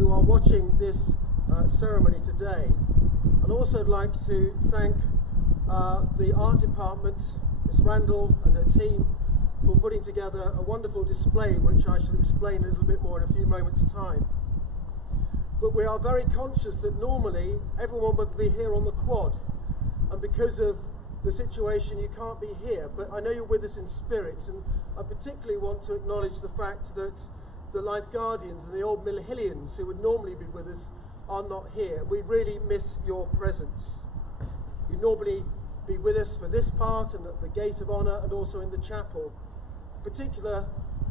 who are watching this ceremony today. And also I'd like to thank the art department, Miss Randall and her team, for putting together a wonderful display, which I shall explain a little bit more in a few moments' time. But we are very conscious that normally everyone would be here on the quad, and because of the situation you can't be here, but I know you're with us in spirit, and I particularly want to acknowledge the fact that the Life Guardians and the Old Mill Hillians, who would normally be with us, are not here. We really miss your presence. You normally be with us for this part and at the Gate of Honour and also in the chapel. In particular,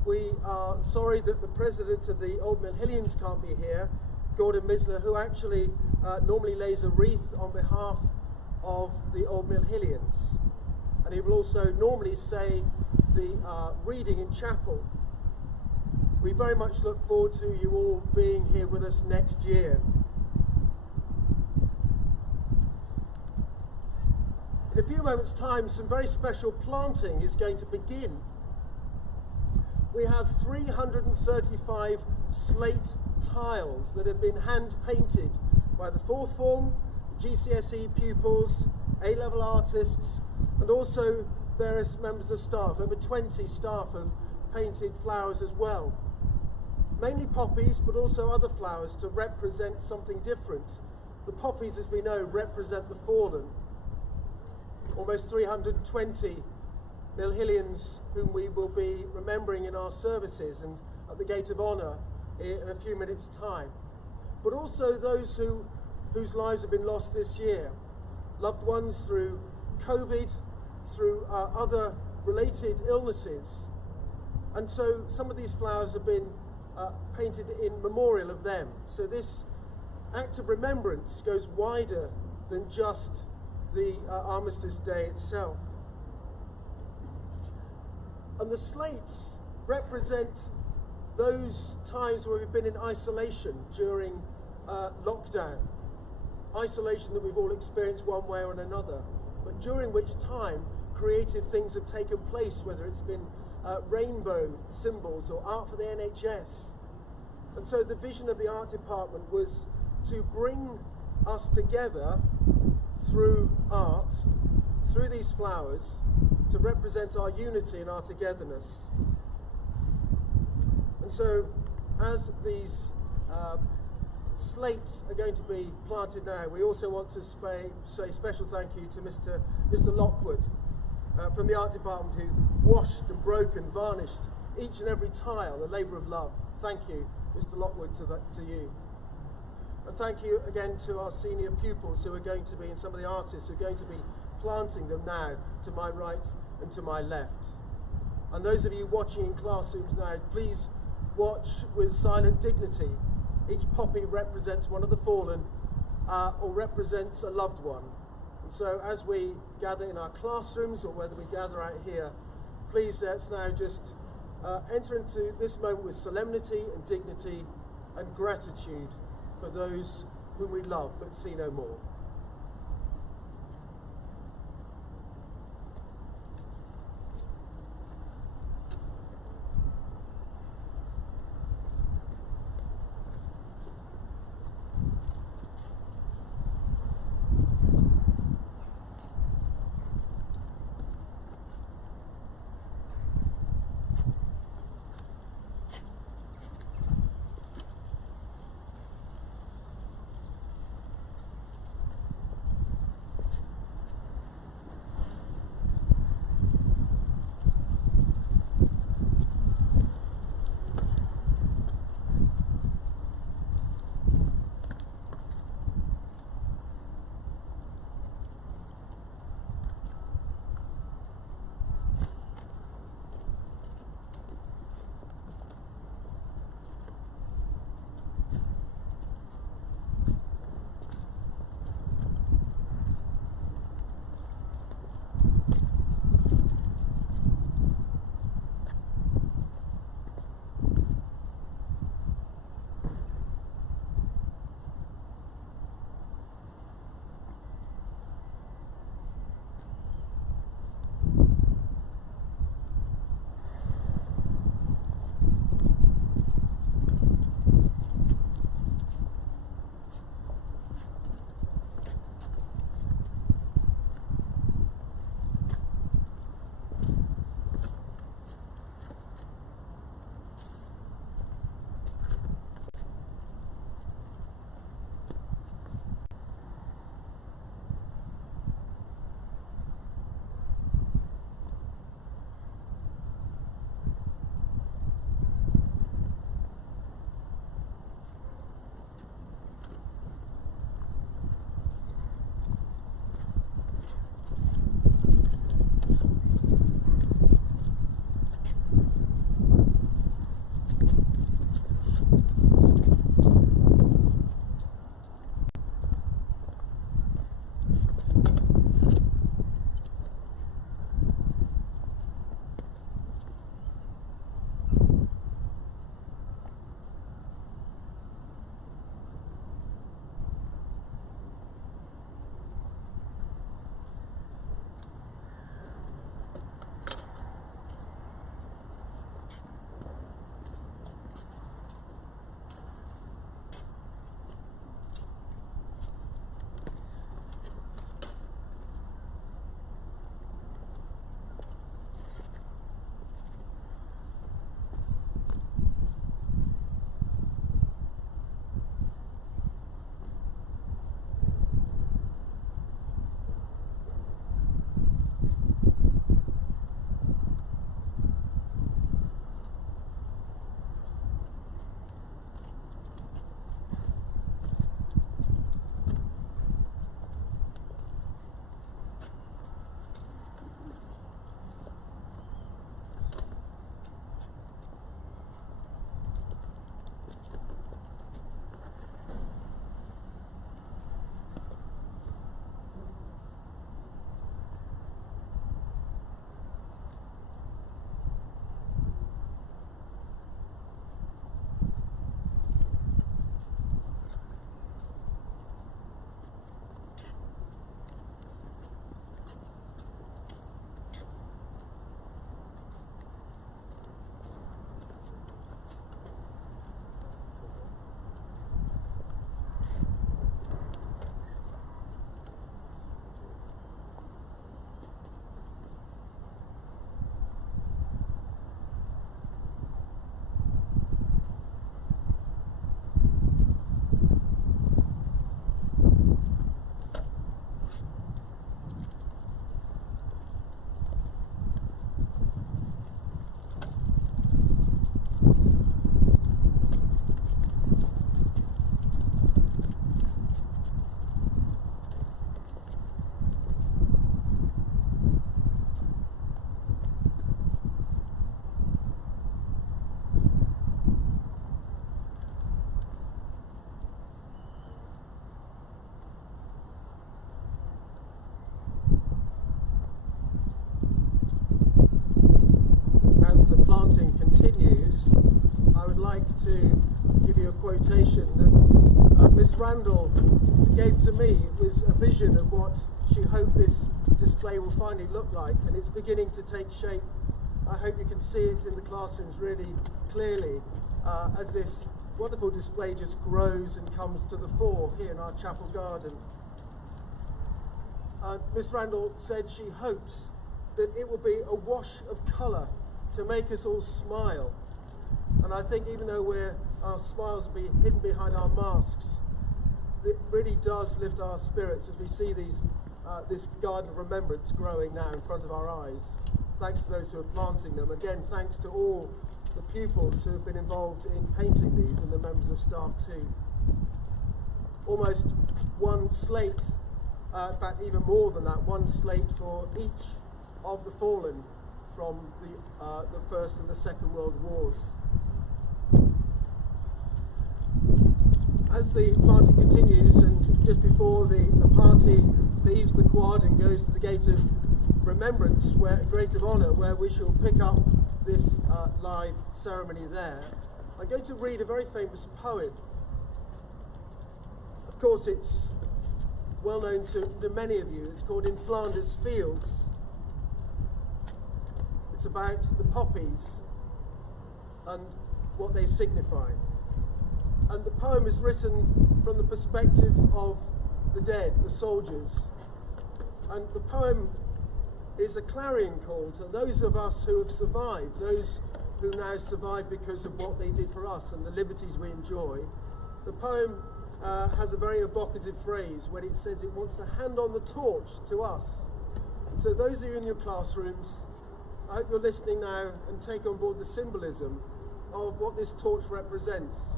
we are sorry that the president of the Old Mill Hillians can't be here, Gordon Misler, who actually normally lays a wreath on behalf of the Old Mill Hillians. And he will also normally say the reading in chapel. We very much look forward to you all being here with us next year. In a few moments' time, some very special planting is going to begin. We have 335 slate tiles that have been hand painted by the fourth form, GCSE pupils, A-level artists, and also various members of staff. Over 20 staff have painted flowers as well. Mainly poppies, but also other flowers to represent something different. The poppies, as we know, represent the fallen. Almost 320 Mill Hillians whom we will be remembering in our services and at the Gate of Honour in a few minutes' time. But also those whose lives have been lost this year. Loved ones through COVID, through other related illnesses. And so some of these flowers have been painted in memorial of them. So this act of remembrance goes wider than just the Armistice Day itself. And the slates represent those times where we've been in isolation during lockdown. Isolation that we've all experienced one way or another, but during which time creative things have taken place, whether it's been rainbow symbols or art for the NHS. And so the vision of the art department was to bring us together through art, through these flowers, to represent our unity and our togetherness. And so as these slates are going to be planted now, we also want to say special thank you to Mr. Lockwood from the art department, who washed and broke and varnished each and every tile, a labour of love. Thank you, Mr. Lockwood, to you. And thank you again to our senior pupils who are going to be, and some of the artists who are going to be planting them now to my right and to my left. And those of you watching in classrooms now, please watch with silent dignity. Each poppy represents one of the fallen or represents a loved one. And so as we gather in our classrooms or whether we gather out here, please let's now just enter into this moment with solemnity and dignity and gratitude for those whom we love but see no more. planting continues, I would like to give you a quotation that Miss Randall gave to me. It was a vision of what she hoped this display will finally look like, and it's beginning to take shape. I hope you can see it in the classrooms really clearly as this wonderful display just grows and comes to the fore here in our chapel garden. Miss Randall said she hopes that it will be a wash of colour to make us all smile. And I think even though our smiles will be hidden behind our masks, it really does lift our spirits as we see this garden of remembrance growing now in front of our eyes. Thanks to those who are planting them. Again, thanks to all the pupils who have been involved in painting these and the members of staff too. Almost one slate, in fact even more than that, one slate for each of the fallen from the First and the Second World Wars. As the planting continues, and just before the party leaves the quad and goes to the gate of Remembrance, where a grate of honour, where we shall pick up this live ceremony there, I'm going to read a very famous poem. Of course, it's well known to many of you. It's called In Flanders Fields. It's about the poppies and what they signify. And the poem is written from the perspective of the dead, the soldiers. And the poem is a clarion call to those of us who have survived, those who now survive because of what they did for us and the liberties we enjoy. The poem has a very evocative phrase when it says it wants to hand on the torch to us. And so those of you in your classrooms, I hope you're listening now and take on board the symbolism of what this torch represents.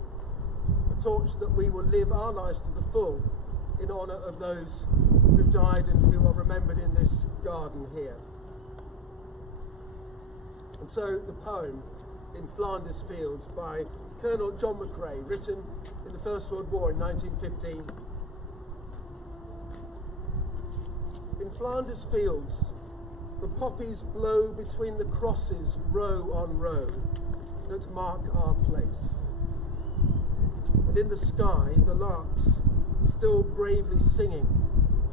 A torch that we will live our lives to the full in honour of those who died and who are remembered in this garden here. And so the poem In Flanders Fields by Colonel John McCrae, written in the First World War in 1915. In Flanders Fields, the poppies blow between the crosses row on row that mark our place. And in the sky, the larks, still bravely singing,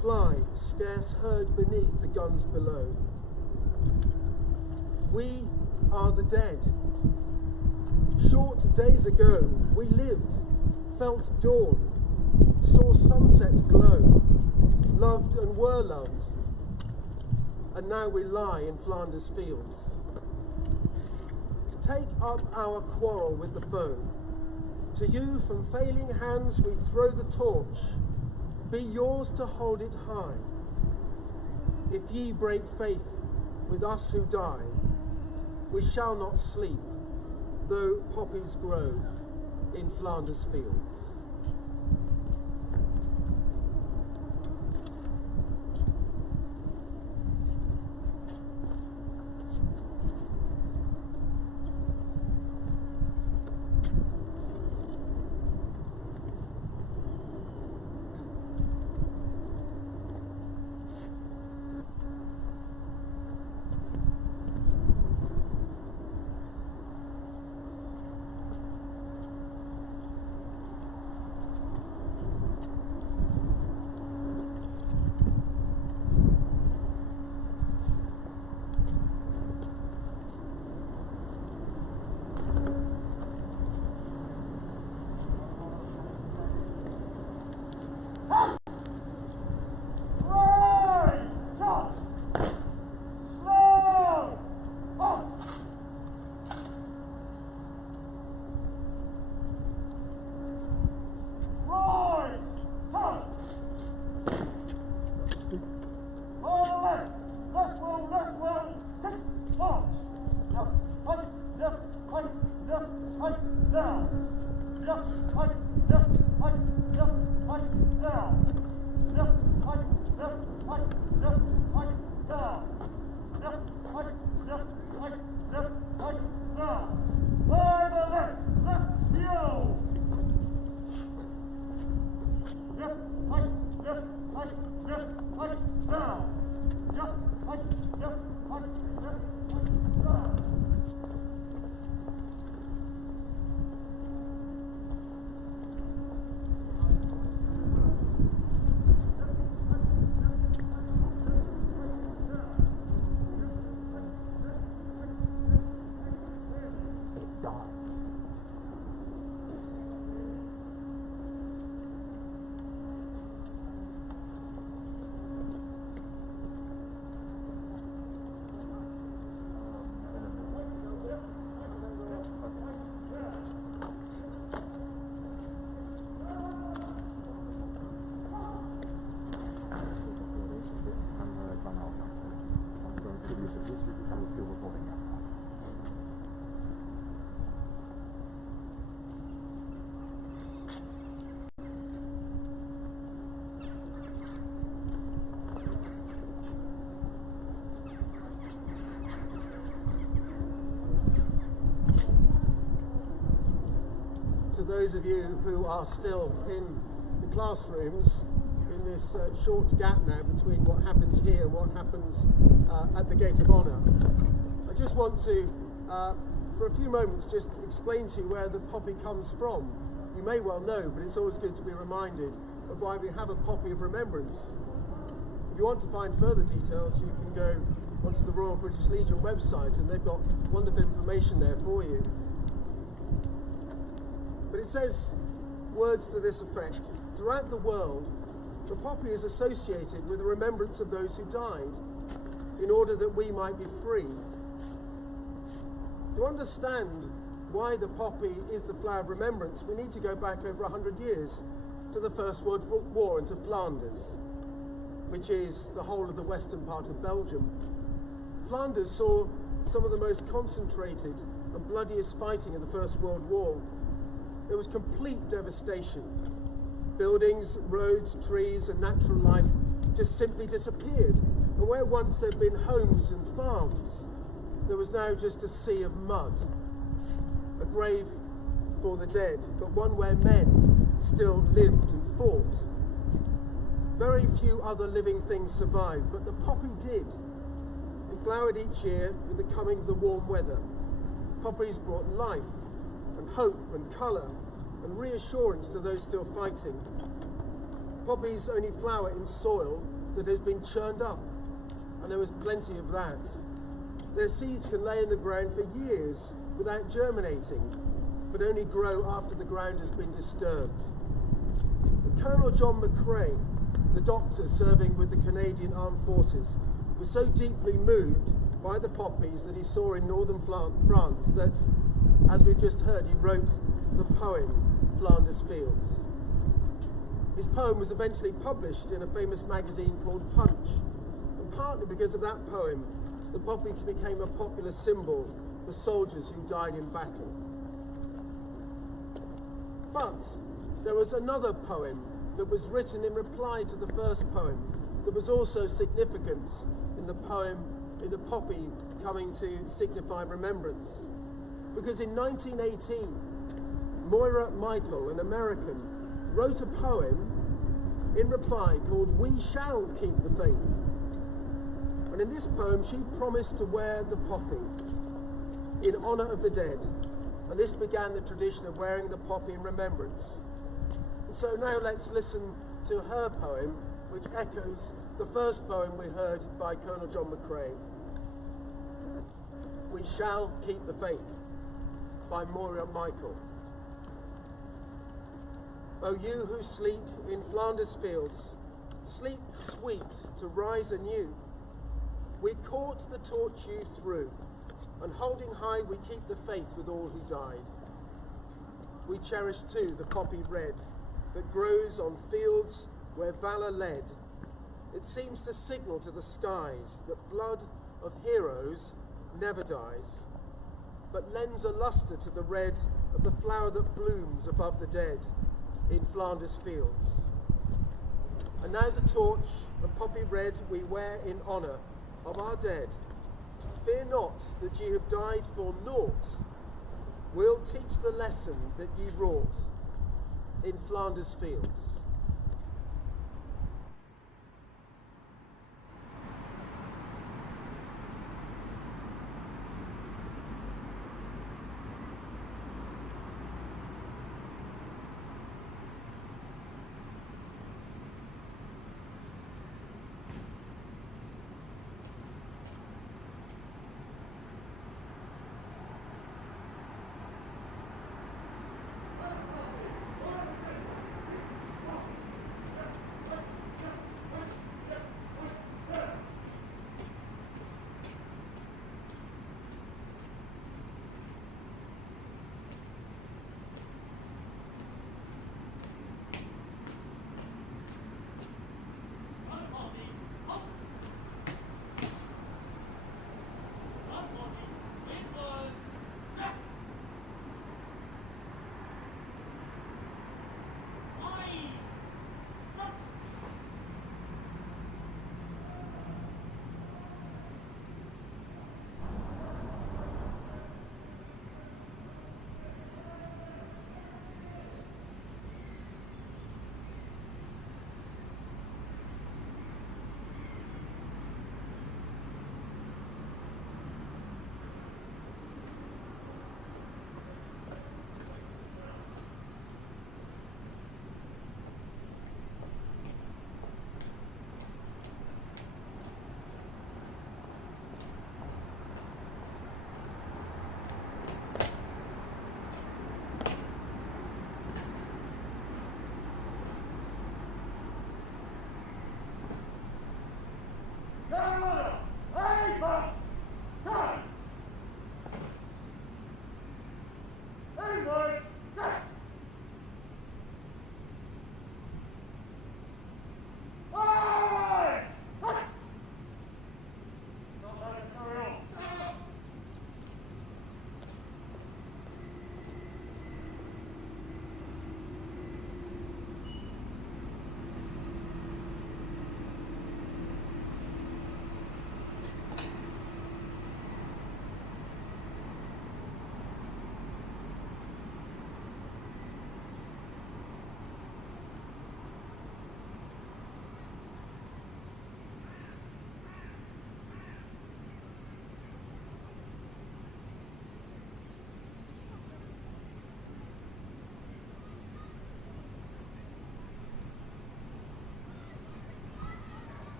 fly scarce heard beneath the guns below. We are the dead. Short days ago, we lived, felt dawn, saw sunset glow, loved and were loved, and now we lie in Flanders Fields. Take up our quarrel with the foe. To you from failing hands we throw the torch. Be yours to hold it high. If ye break faith with us who die, we shall not sleep, though poppies grow in Flanders Fields. still recording, yes. To those of you who are still in the classrooms, in this short gap now between what happens here and what happens at the Gate of Honour, I just want to, for a few moments, just explain to you where the poppy comes from. You may well know, but it's always good to be reminded of why we have a poppy of remembrance. If you want to find further details, you can go onto the Royal British Legion website, and they've got wonderful information there for you. But it says words to this effect: throughout the world, the poppy is associated with the remembrance of those who died, in order that we might be free. To understand why the poppy is the flower of remembrance, we need to go back over 100 years to the First World War and to Flanders, which is the whole of the western part of Belgium. Flanders saw some of the most concentrated and bloodiest fighting in the First World War. There was complete devastation. Buildings, roads, trees and natural life just simply disappeared. And where once there had been homes and farms, there was now just a sea of mud. A grave for the dead, but one where men still lived and fought. Very few other living things survived, but the poppy did. It flowered each year with the coming of the warm weather. Poppies brought life and hope and colour and reassurance to those still fighting. Poppies only flower in soil that has been churned up, and there was plenty of that. Their seeds can lay in the ground for years without germinating, but only grow after the ground has been disturbed. And Colonel John McCrae, the doctor serving with the Canadian Armed Forces, was so deeply moved by the poppies that he saw in northern France that, as we've just heard, he wrote the poem Flanders Fields. His poem was eventually published in a famous magazine called Punch, and partly because of that poem, the poppy became a popular symbol for soldiers who died in battle. But there was another poem that was written in reply to the first poem that was also significant in the poppy coming to signify remembrance. Because in 1918, Moira Michael, an American, wrote a poem in reply called "We Shall Keep the Faith." And in this poem, she promised to wear the poppy in honour of the dead. And this began the tradition of wearing the poppy in remembrance. And so now let's listen to her poem, which echoes the first poem we heard by Colonel John McCrae. "We Shall Keep the Faith" by Moira Michael. O you who sleep in Flanders fields, sleep sweet to rise anew. We court the torch you threw, and holding high we keep the faith with all who died. We cherish too the poppy red that grows on fields where valour led. It seems to signal to the skies that blood of heroes never dies, but lends a lustre to the red of the flower that blooms above the dead in Flanders fields. And now the torch and poppy red we wear in honour of our dead. Fear not that ye have died for naught. We'll teach the lesson that ye wrought in Flanders fields.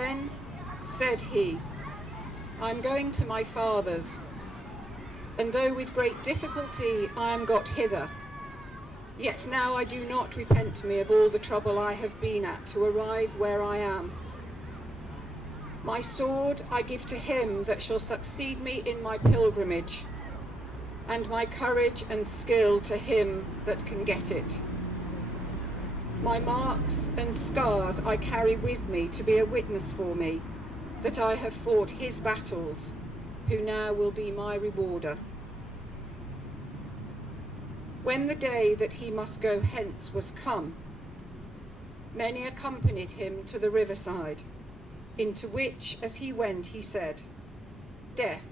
Then said he, I am going to my father's, and though with great difficulty I am got hither, yet now I do not repent me of all the trouble I have been at to arrive where I am. My sword I give to him that shall succeed me in my pilgrimage, and my courage and skill to him that can get it. My marks and scars I carry with me to be a witness for me, that I have fought his battles, who now will be my rewarder. When the day that he must go hence was come, many accompanied him to the riverside, into which, as he went, he said, Death,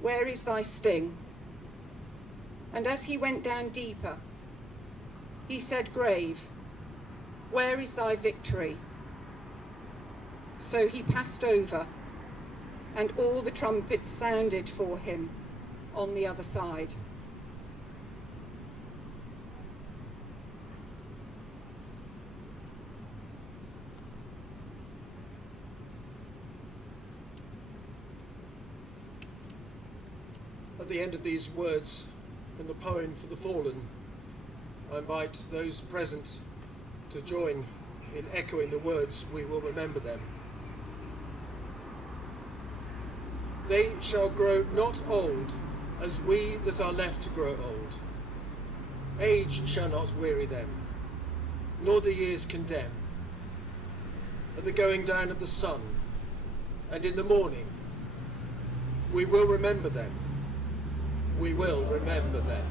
where is thy sting? And as he went down deeper, he said, Grave, where is thy victory? So he passed over, and all the trumpets sounded for him on the other side. At the end of these words from the poem for the fallen, I invite those present to join in echoing the words, we will remember them. They shall grow not old, as we that are left to grow old. Age shall not weary them, nor the years condemn. At the going down of the sun, and in the morning, we will remember them. We will remember them.